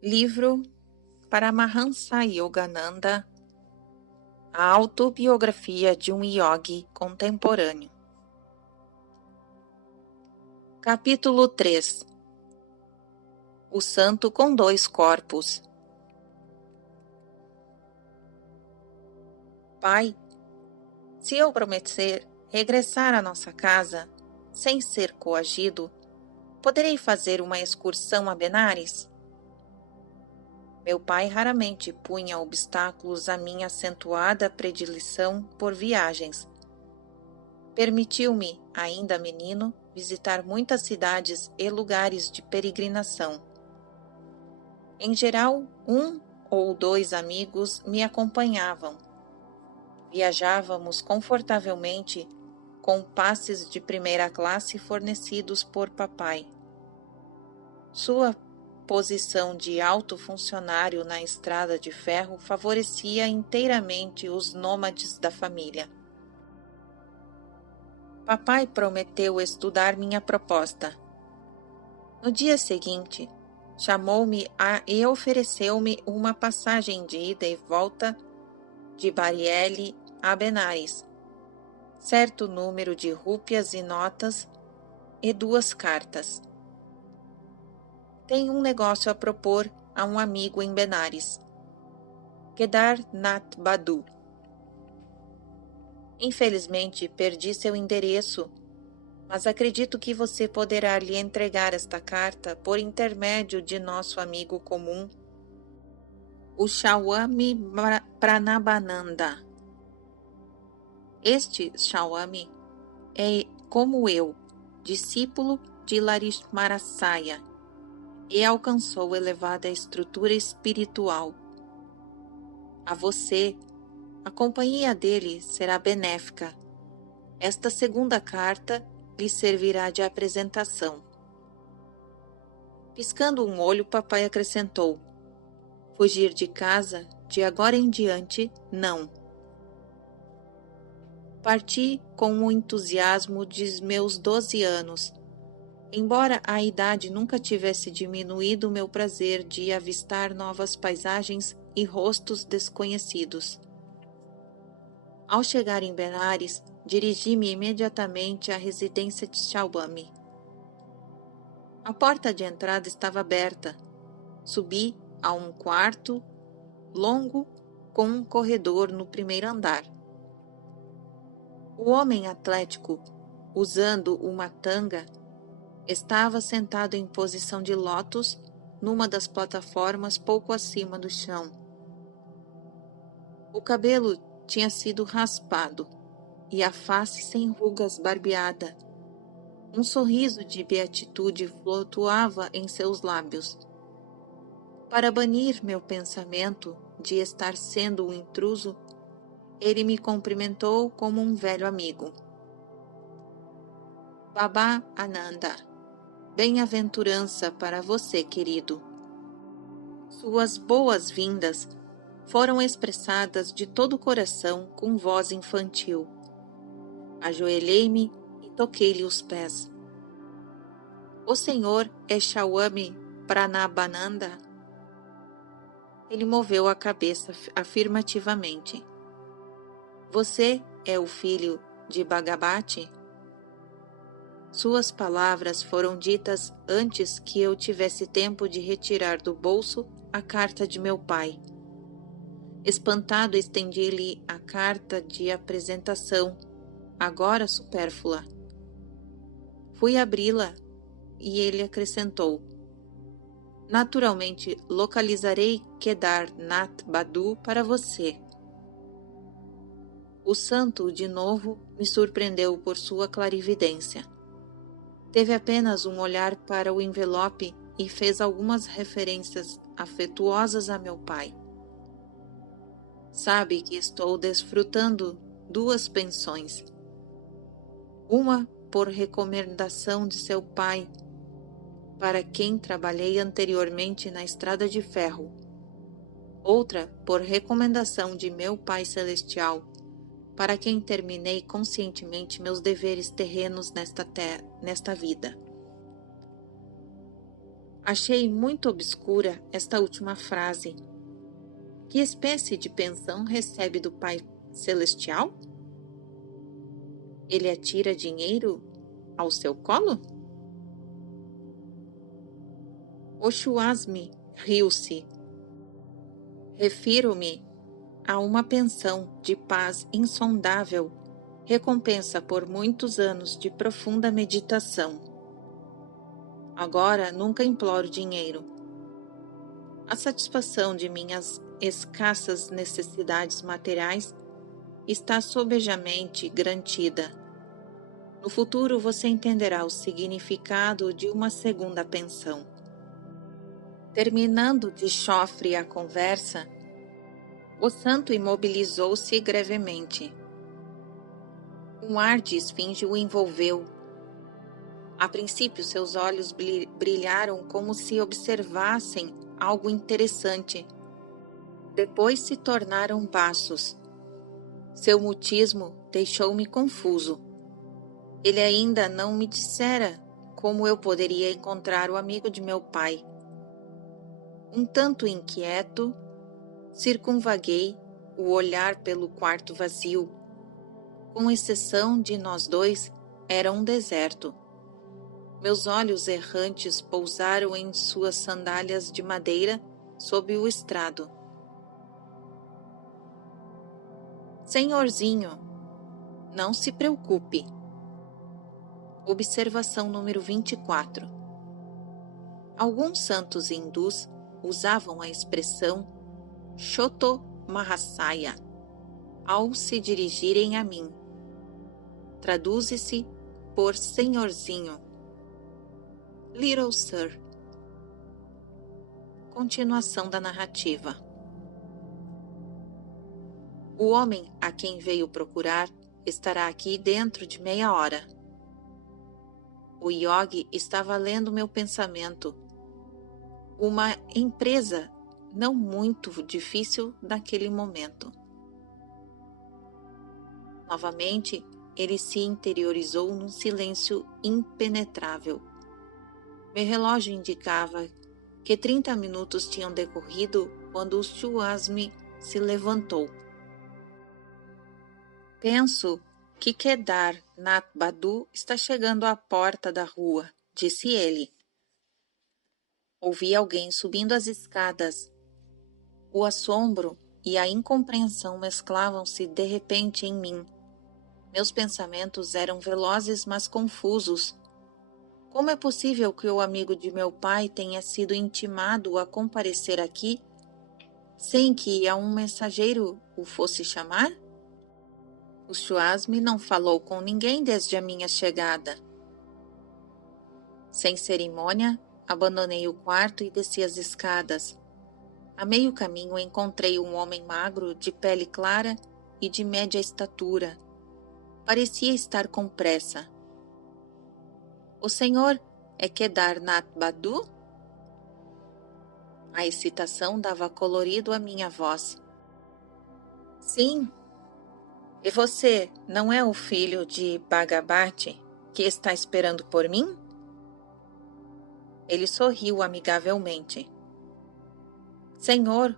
Livro Paramahansa Yogananda, a autobiografia de um yogi contemporâneo. Capítulo 3. O santo com dois corpos. Pai, se eu prometer regressar à nossa casa sem ser coagido, poderei fazer uma excursão a Benares? Meu pai raramente punha obstáculos à minha acentuada predileção por viagens. Permitiu-me, ainda menino, visitar muitas cidades e lugares de peregrinação. Em geral, um ou dois amigos me acompanhavam. Viajávamos confortavelmente com passes de primeira classe fornecidos por papai. Sua posição de alto funcionário na estrada de ferro favorecia inteiramente os nômades da família. Papai prometeu estudar minha proposta. No dia seguinte, chamou-me e ofereceu-me uma passagem de ida e volta de Bariele a Benares, certo número de rúpias e notas e 2 cartas. Tenho um negócio a propor a um amigo em Benares, Kedar Nath Badu. Infelizmente, perdi seu endereço, mas acredito que você poderá lhe entregar esta carta por intermédio de nosso amigo comum, o Swami Pranabananda. Este Swami é, como eu, discípulo de Larismarasaya e alcançou elevada estrutura espiritual. A você, a companhia dele será benéfica. Esta segunda carta lhe servirá de apresentação. Piscando um olho, papai acrescentou: fugir de casa, de agora em diante, não. Parti com o entusiasmo de meus 12 anos. Embora a idade nunca tivesse diminuído meu prazer de avistar novas paisagens e rostos desconhecidos. Ao chegar em Benares, dirigi-me imediatamente à residência de Swami. A porta de entrada estava aberta. Subi a um quarto longo com um corredor no primeiro andar. O homem atlético, usando uma tanga, estava sentado em posição de lótus numa das plataformas pouco acima do chão. O cabelo tinha sido raspado e a face sem rugas barbeada. Um sorriso de beatitude flutuava em seus lábios. Para banir meu pensamento de estar sendo um intruso, ele me cumprimentou como um velho amigo. Baba Ananda, bem-aventurança para você, querido. Suas boas-vindas foram expressadas de todo o coração com voz infantil. Ajoelhei-me e toquei-lhe os pés. O senhor é Swami Pranabananda? Ele moveu a cabeça afirmativamente. Você é o filho de Bhagavati? Suas palavras foram ditas antes que eu tivesse tempo de retirar do bolso a carta de meu pai. Espantado, estendi-lhe a carta de apresentação, agora supérflua. Fui abri-la e ele acrescentou: naturalmente, localizarei Kedar Nath Badu para você. O santo, de novo, me surpreendeu por sua clarividência. Teve apenas um olhar para o envelope e fez algumas referências afetuosas a meu pai. Sabe que estou desfrutando 2 pensões. Uma por recomendação de seu pai, para quem trabalhei anteriormente na estrada de ferro. Outra por recomendação de meu Pai Celestial, para quem terminei conscientemente meus deveres terrenos nesta vida. Achei muito obscura esta última frase. Que espécie de pensão recebe do Pai Celestial? Ele atira dinheiro ao seu colo? Oxuasme riu-se. Refiro-me a uma pensão de paz insondável, recompensa por muitos anos de profunda meditação. Agora nunca imploro dinheiro. A satisfação de minhas escassas necessidades materiais está sobejamente garantida. No futuro você entenderá o significado de uma segunda pensão. Terminando de chofre a conversa, o santo imobilizou-se gravemente. Um ar de esfinge o envolveu. A princípio, seus olhos brilharam como se observassem algo interessante. Depois se tornaram baços. Seu mutismo deixou-me confuso. Ele ainda não me dissera como eu poderia encontrar o amigo de meu pai. Um tanto inquieto, circunvaguei o olhar pelo quarto vazio. Com exceção de nós dois, era um deserto. Meus olhos errantes pousaram em suas sandálias de madeira sob o estrado. Senhorzinho, não se preocupe. Observação número 24. Alguns santos hindus usavam a expressão Shoto Mahasaya ao se dirigirem a mim. Traduz-se por senhorzinho. Little Sir. Continuação da narrativa. O homem a quem veio procurar estará aqui dentro de meia hora. O yogi estava lendo meu pensamento. Uma empresa não muito difícil naquele momento. Novamente, ele se interiorizou num silêncio impenetrável. Meu relógio indicava que 30 minutos tinham decorrido quando o Oxuasme se levantou. Penso que Kedar Nath Badu está chegando à porta da rua, disse ele. Ouvi alguém subindo as escadas. O assombro e a incompreensão mesclavam-se de repente em mim. Meus pensamentos eram velozes, mas confusos. Como é possível que o amigo de meu pai tenha sido intimado a comparecer aqui sem que a um mensageiro o fosse chamar? O Oxuasme não falou com ninguém desde a minha chegada. Sem cerimônia, abandonei o quarto e desci as escadas. A meio caminho encontrei um homem magro, de pele clara e de média estatura. Parecia estar com pressa. O senhor é Kedar Nath Badu? A excitação dava colorido à minha voz. Sim. E você não é o filho de Bhagabati que está esperando por mim? Ele sorriu amigavelmente. Senhor,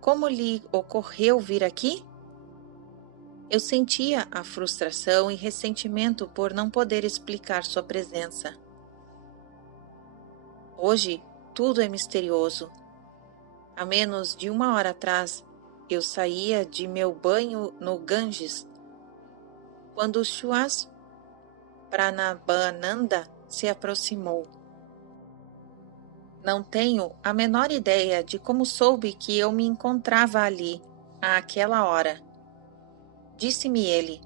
como lhe ocorreu vir aqui? Eu sentia a frustração e ressentimento por não poder explicar sua presença. Hoje, tudo é misterioso. Há menos de uma hora atrás, eu saía de meu banho no Ganges, quando Shwas Pranabananda se aproximou. Não tenho a menor ideia de como soube que eu me encontrava ali, àquela hora. Disse-me ele,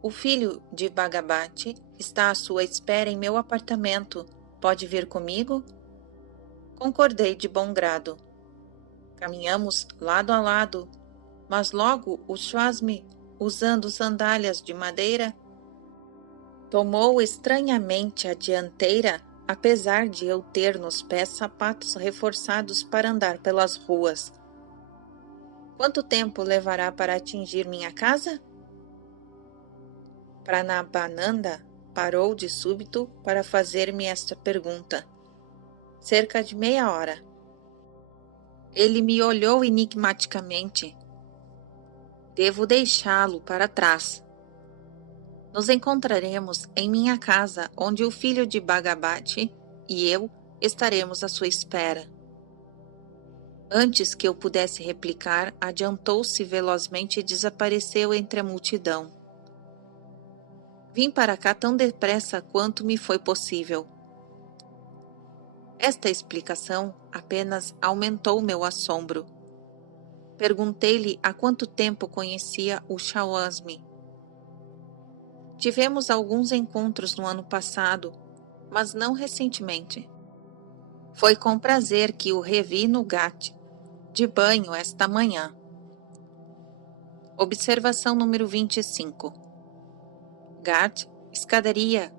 o filho de Bhagabati está à sua espera em meu apartamento. Pode vir comigo? Concordei de bom grado. Caminhamos lado a lado, mas logo o Oxuasme, usando sandálias de madeira, tomou estranhamente a dianteira, apesar de eu ter nos pés sapatos reforçados para andar pelas ruas. Quanto tempo levará para atingir minha casa? Pranabananda parou de súbito para fazer-me esta pergunta. cerca de meia hora. Ele me olhou enigmaticamente. Devo deixá-lo para trás. Nos encontraremos em minha casa, onde o filho de Bhagavati e eu estaremos à sua espera. Antes que eu pudesse replicar, adiantou-se velozmente e desapareceu entre a multidão. Vim para cá tão depressa quanto me foi possível. Esta explicação apenas aumentou meu assombro. Perguntei-lhe há quanto tempo conhecia o Shawasmi. Tivemos alguns encontros no ano passado, mas não recentemente. Foi com prazer que o revi no Ghat, de banho esta manhã. Observação número 25. Ghat, escadaria,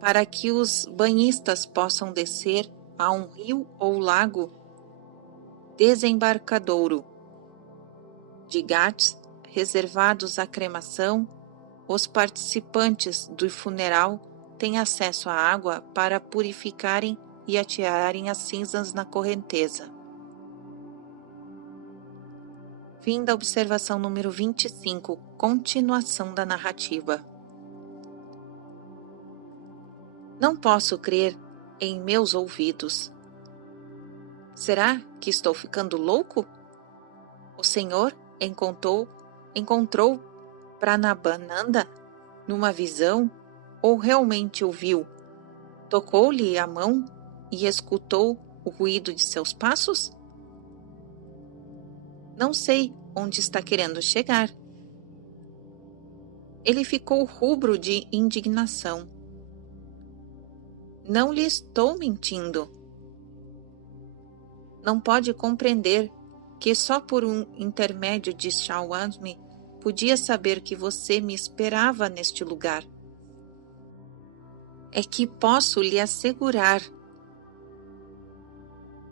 para que os banhistas possam descer a um rio ou lago desembarcadouro. De Ghats reservados à cremação, os participantes do funeral têm acesso à água para purificarem e atirarem as cinzas na correnteza. Fim da observação número 25, continuação da narrativa. Não posso crer em meus ouvidos. Será que estou ficando louco? O Senhor encontrou Pranabananda numa visão ou realmente o viu? Tocou-lhe a mão e escutou o ruído de seus passos? Não sei onde está querendo chegar. Ele ficou rubro de indignação. Não lhe estou mentindo. Não pode compreender que só por um intermédio de Shawasmi podia saber que você me esperava neste lugar. É que posso lhe assegurar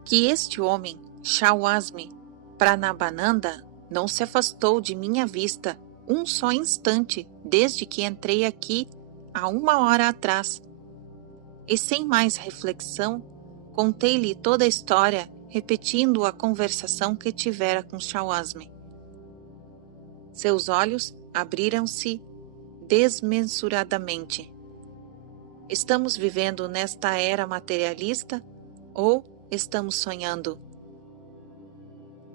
que este homem, Shawasmi Pranabananda, não se afastou de minha vista um só instante desde que entrei aqui há 1 hora atrás. E sem mais reflexão, contei-lhe toda a história, repetindo a conversação que tivera com Shawasmi. Seus olhos abriram-se desmensuradamente. Estamos vivendo nesta era materialista ou estamos sonhando?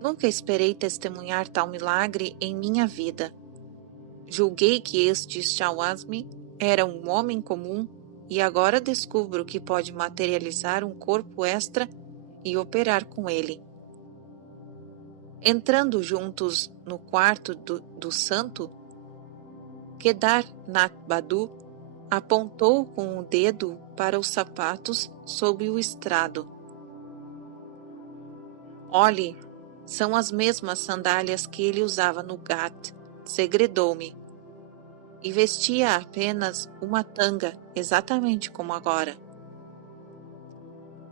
Nunca esperei testemunhar tal milagre em minha vida. Julguei que este Shawasmi era um homem comum e agora descubro que pode materializar um corpo extra e operar com ele. Entrando juntos no quarto do santo, Kedar Nath Badu apontou com o dedo para os sapatos sob o estrado. Olhe, são as mesmas sandálias que ele usava no Ghat, segredou-me. E vestia apenas uma tanga, exatamente como agora.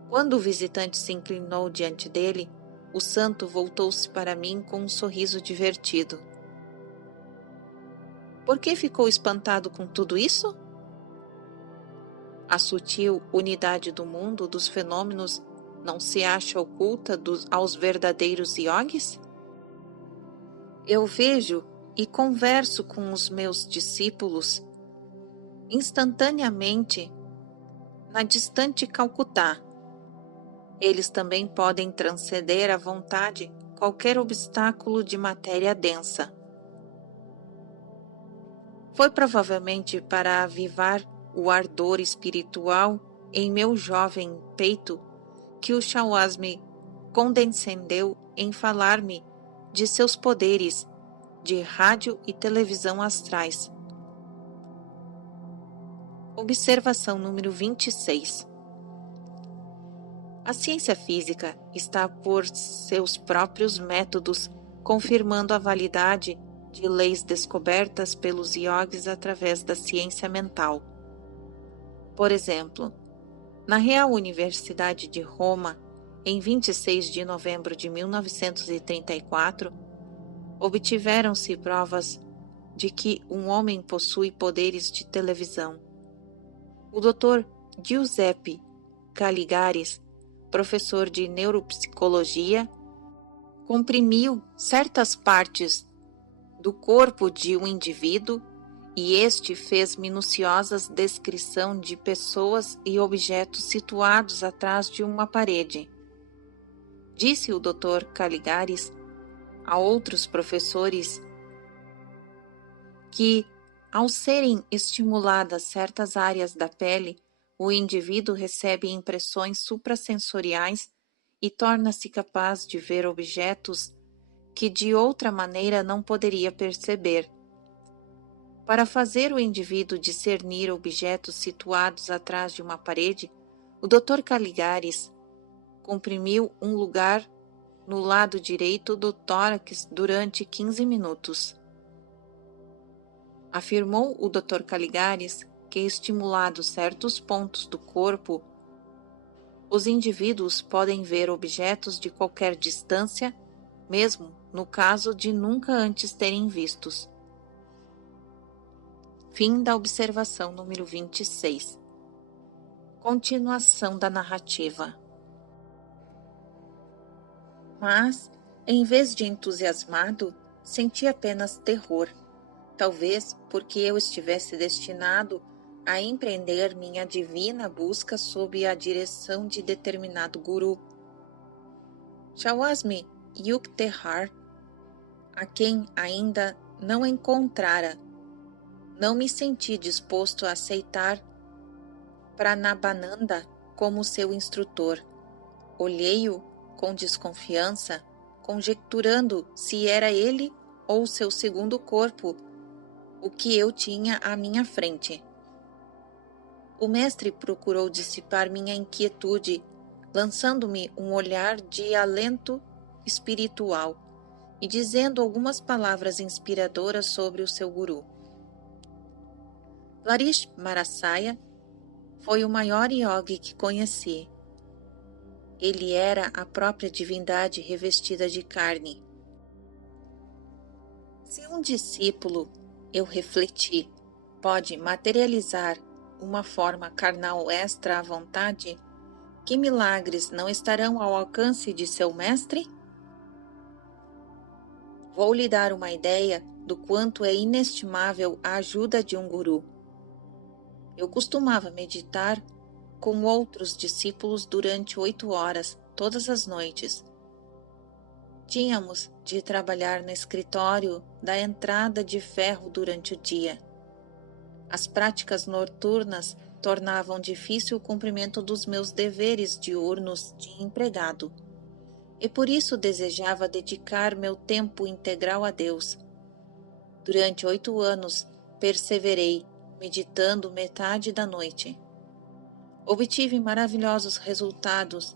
Quando o visitante se inclinou diante dele, o santo voltou-se para mim com um sorriso divertido. Por que ficou espantado com tudo isso? A sutil unidade do mundo dos fenômenos não se acha oculta aos verdadeiros yogis? Eu vejo e converso com os meus discípulos instantaneamente na distante Calcutá. Eles também podem transcender à vontade qualquer obstáculo de matéria densa. Foi provavelmente para avivar o ardor espiritual em meu jovem peito que o Shawasmi condescendeu em falar-me de seus poderes de rádio e televisão astrais. Observação número 26. A ciência física está por seus próprios métodos confirmando a validade de leis descobertas pelos yogis através da ciência mental. Por exemplo, na Real Universidade de Roma, em 26 de novembro de 1934, obtiveram-se provas de que um homem possui poderes de televisão. O Dr. Giuseppe Caligaris professor de neuropsicologia, comprimiu certas partes do corpo de um indivíduo e este fez minuciosas descrição de pessoas e objetos situados atrás de uma parede. Disse o Dr. Caligares a outros professores que, ao serem estimuladas certas áreas da pele, o indivíduo recebe impressões suprassensoriais e torna-se capaz de ver objetos que de outra maneira não poderia perceber. Para fazer o indivíduo discernir objetos situados atrás de uma parede, o Dr. Caligares comprimiu um lugar no lado direito do tórax durante 15 minutos. Afirmou o Dr. Caligares que, estimulados certos pontos do corpo, os indivíduos podem ver objetos de qualquer distância, mesmo no caso de nunca antes terem vistos. Fim da observação número 26. Continuação da narrativa. Mas, em vez de entusiasmado, senti apenas terror, talvez porque eu estivesse destinado a empreender minha divina busca sob a direção de determinado guru. Shawasmi Yuktehar, a quem ainda não encontrara, não me senti disposto a aceitar Pranabananda como seu instrutor. Olhei-o com desconfiança, conjecturando se era ele ou seu segundo corpo o que eu tinha à minha frente. O mestre procurou dissipar minha inquietude, lançando-me um olhar de alento espiritual e dizendo algumas palavras inspiradoras sobre o seu guru. Larish Marasaya foi o maior yogi que conheci. Ele era a própria divindade revestida de carne. Se um discípulo, eu refleti, pode materializar uma forma carnal extra à vontade, que milagres não estarão ao alcance de seu mestre? Vou lhe dar uma ideia do quanto é inestimável a ajuda de um guru. Eu costumava meditar com outros discípulos durante 8 horas, todas as noites. Tínhamos de trabalhar no escritório da entrada de ferro durante o dia. As práticas noturnas tornavam difícil o cumprimento dos meus deveres diurnos de empregado, e por isso desejava dedicar meu tempo integral a Deus. Durante 8 anos, perseverei, meditando metade da noite. Obtive maravilhosos resultados,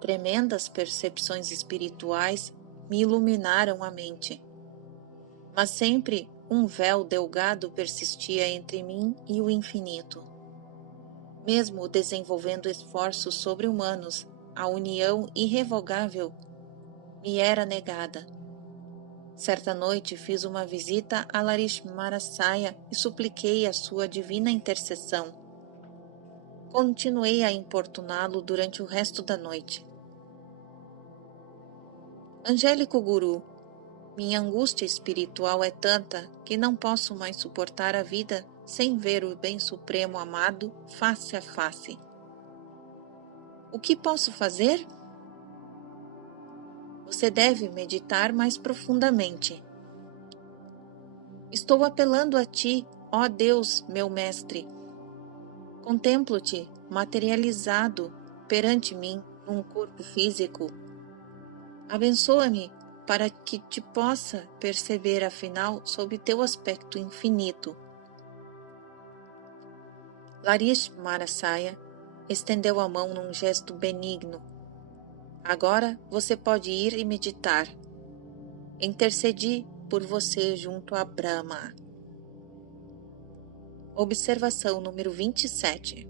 tremendas percepções espirituais me iluminaram a mente. Mas sempre um véu delgado persistia entre mim e o infinito. Mesmo desenvolvendo esforços sobre-humanos, a união irrevogável me era negada. Certa noite fiz uma visita a Larish Marasaya e supliquei a sua divina intercessão. Continuei a importuná-lo durante o resto da noite. Angélico Guru, minha angústia espiritual é tanta que não posso mais suportar a vida sem ver o Bem Supremo amado face a face. O que posso fazer? Você deve meditar mais profundamente. Estou apelando a ti, ó Deus, meu mestre. Contemplo-te materializado perante mim num corpo físico. Abençoa-me para que te possa perceber afinal sob teu aspecto infinito. Larish Marasaya estendeu a mão num gesto benigno. Agora você pode ir e meditar. Intercedi por você junto a Brahma. Observação número 27.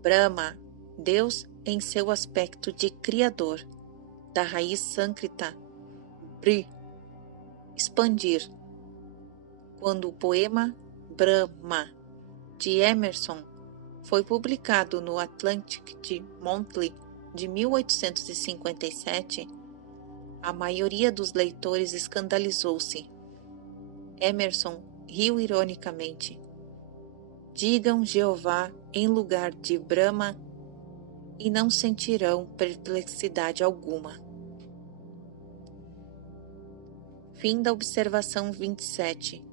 Brahma, Deus em seu aspecto de Criador, da raiz sânscrita Bri, expandir. Quando o poema Brahma, de Emerson, foi publicado no Atlantic Monthly de 1857, a maioria dos leitores escandalizou-se. Emerson riu ironicamente. Digam Jeová em lugar de Brahma e não sentirão perplexidade alguma. Fim da observação 27.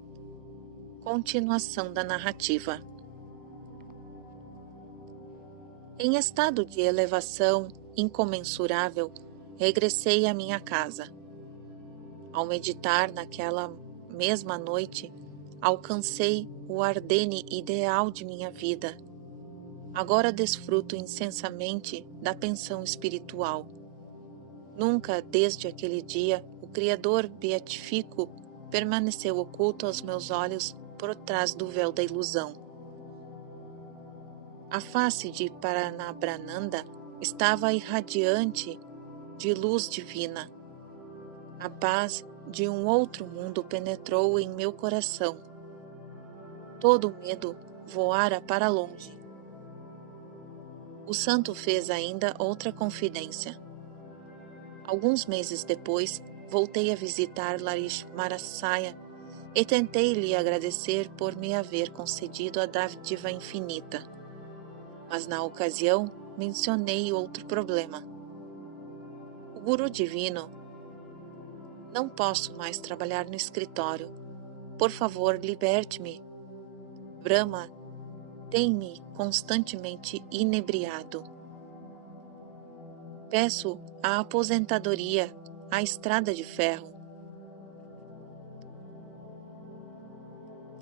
Continuação da narrativa. Em estado de elevação incomensurável, regressei à minha casa. Ao meditar naquela mesma noite, alcancei o ardene ideal de minha vida. Agora desfruto incensamente da pensão espiritual. Nunca, desde aquele dia, o Criador beatifico permaneceu oculto aos meus olhos por trás do véu da ilusão. A face de Paranabrananda estava irradiante de luz divina. A paz de um outro mundo penetrou em meu coração. Todo o medo voara para longe. O santo fez ainda outra confidência. Alguns meses depois, voltei a visitar Lakshmarasaya e tentei lhe agradecer por me haver concedido a dádiva infinita. Mas na ocasião mencionei outro problema. O Guru Divino: não posso mais trabalhar no escritório. Por favor, liberte-me. Brahma tem-me constantemente inebriado. Peço a aposentadoria à estrada de ferro.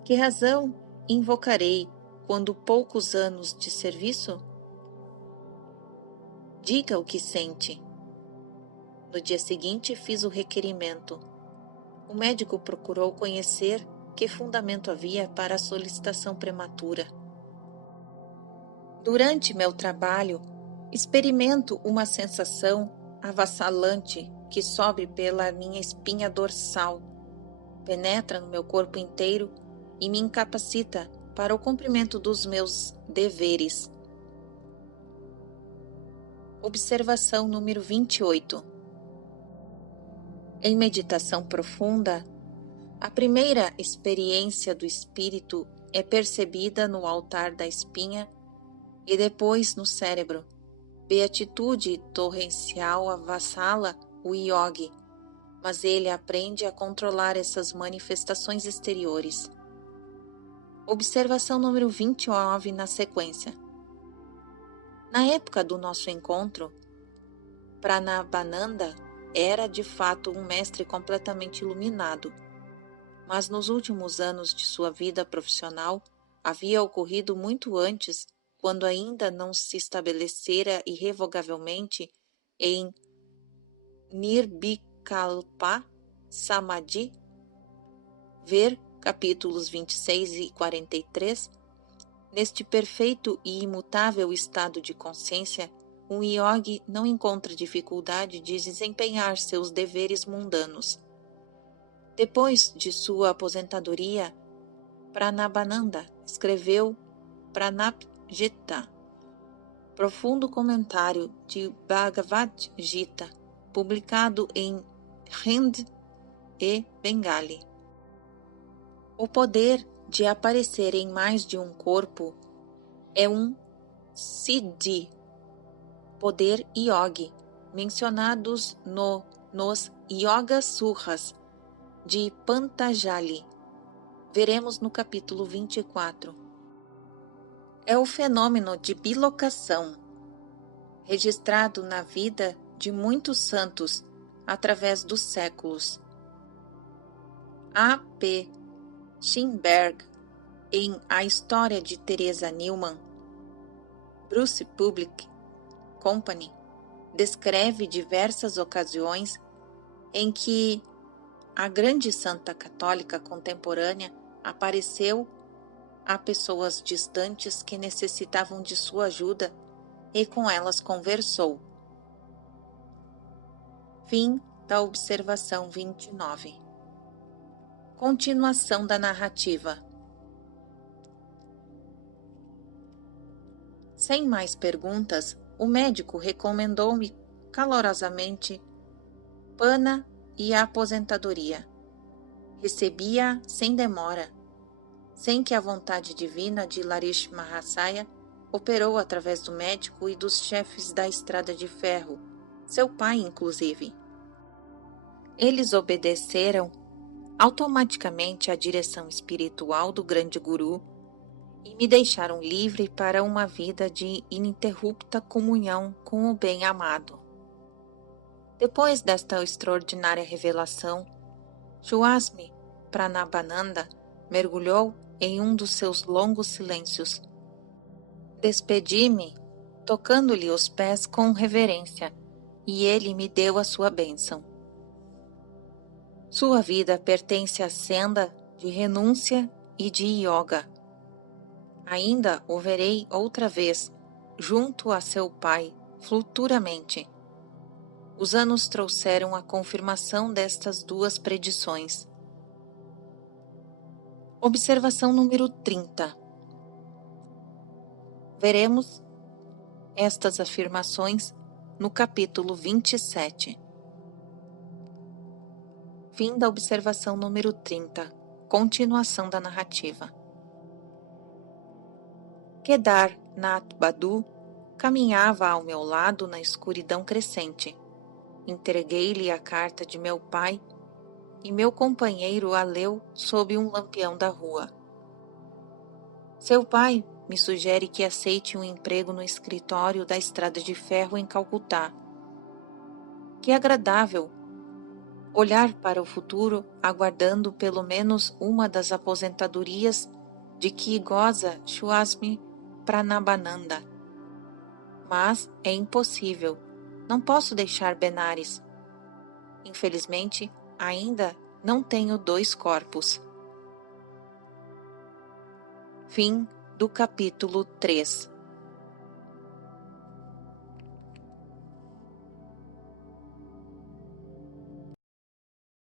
Que razão invocarei quando poucos anos de serviço? Diga o que sente. No dia seguinte fiz o requerimento. O médico procurou conhecer que fundamento havia para a solicitação prematura. Durante meu trabalho, experimento uma sensação avassalante que sobe pela minha espinha dorsal, penetra no meu corpo inteiro e me incapacita para o cumprimento dos meus deveres. Observação número 28. Em meditação profunda, a primeira experiência do espírito é percebida no altar da espinha e depois no cérebro. Beatitude torrencial avassala o yogi, mas ele aprende a controlar essas manifestações exteriores. Observação número 29 na sequência. Na época do nosso encontro, Pranabananda era de fato um mestre completamente iluminado, mas nos últimos anos de sua vida profissional havia ocorrido muito antes, quando ainda não se estabelecera irrevogavelmente em Nirvikalpa Samadhi, ver capítulos 26 e 43, neste perfeito e imutável estado de consciência, um yogi não encontra dificuldade de desempenhar seus deveres mundanos. Depois de sua aposentadoria, Pranabananda escreveu Pranab-gita, profundo comentário de Bhagavad Gita, publicado em Hindi e Bengali. O poder de aparecer em mais de um corpo é um siddhi, poder yogi, mencionados nos Yoga Sutras de Patanjali. Veremos no capítulo 24. É o fenômeno de bilocação, registrado na vida de muitos santos através dos séculos. A. P. Schimberg, em A História de Teresa Newman, Bruce Public Company, descreve diversas ocasiões em que a grande santa católica contemporânea apareceu a pessoas distantes que necessitavam de sua ajuda e com elas conversou. Fim da observação 29. Continuação da narrativa. Sem mais perguntas, o médico recomendou-me calorosamente pana e a aposentadoria. Recebia sem demora, sem que a vontade divina de Larish Mahasaya operou através do médico e dos chefes da Estrada de Ferro, seu pai inclusive. Eles obedeceram automaticamente à direção espiritual do grande guru e me deixaram livre para uma vida de ininterrupta comunhão com o bem-amado. Depois desta extraordinária revelação, Swami Pranabananda mergulhou em um dos seus longos silêncios. Despedi-me, tocando-lhe os pés com reverência, e ele me deu a sua bênção. Sua vida pertence à senda de renúncia e de yoga. Ainda o verei outra vez, junto a seu pai, futuramente. Os anos trouxeram a confirmação destas duas predições. Observação número 30. Veremos estas afirmações no capítulo 27. Fim da observação número 30. Continuação da narrativa. Kedar Nath Badu caminhava ao meu lado na escuridão crescente. Entreguei-lhe a carta de meu pai e meu companheiro a leu sob um lampião da rua. Seu pai me sugere que aceite um emprego no escritório da Estrada de Ferro em Calcutá. Que agradável olhar para o futuro aguardando pelo menos uma das aposentadorias de que goza Swami Pranabananda. Mas é impossível. Não posso deixar Benares. Infelizmente, ainda não tenho 2 corpos. Fim do capítulo 3.